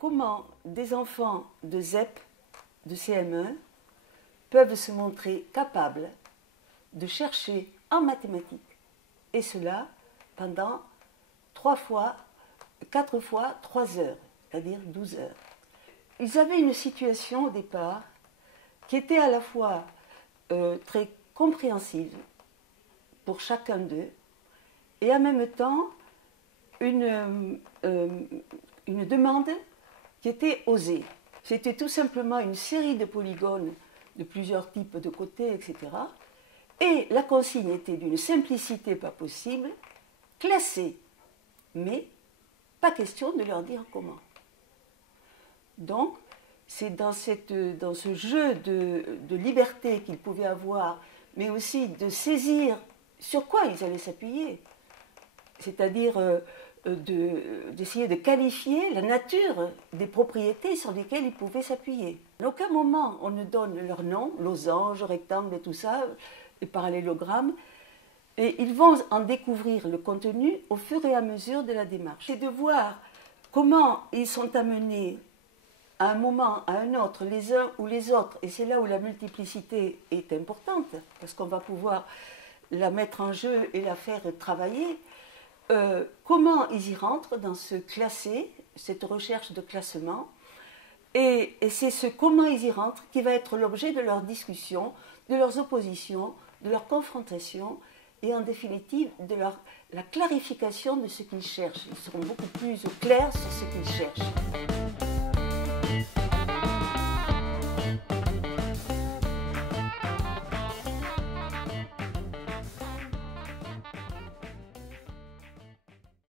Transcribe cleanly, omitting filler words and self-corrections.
Comment des enfants de ZEP, de CM1, peuvent se montrer capables de chercher en mathématiques, et cela pendant 4 fois 3 heures, c'est-à-dire 12 heures. Ils avaient une situation au départ qui était à la fois très compréhensive pour chacun d'eux, et en même temps une demande qui était osée. C'était tout simplement une série de polygones de plusieurs types de côtés, etc. Et la consigne était d'une simplicité pas possible, classée, mais pas question de leur dire comment. Donc, c'est dans ce jeu de liberté qu'ils pouvaient avoir, mais aussi de saisir sur quoi ils allaient s'appuyer, c'est-à-dire d'essayer de qualifier la nature des propriétés sur lesquelles ils pouvaient s'appuyer. À aucun moment on ne donne leur nom, losange, rectangle et tout ça, les parallélogrammes, et ils vont en découvrir le contenu au fur et à mesure de la démarche. C'est de voir comment ils sont amenés à un moment, à un autre, les uns ou les autres, et c'est là où la multiplicité est importante, parce qu'on va pouvoir la mettre en jeu et la faire travailler, comment ils y rentrent dans ce classé, cette recherche de classement, et c'est ce comment ils y rentrent qui va être l'objet de leurs discussions, de leurs oppositions, de leurs confrontations, et en définitive de la clarification de ce qu'ils cherchent. Ils seront beaucoup plus clairs sur ce qu'ils cherchent.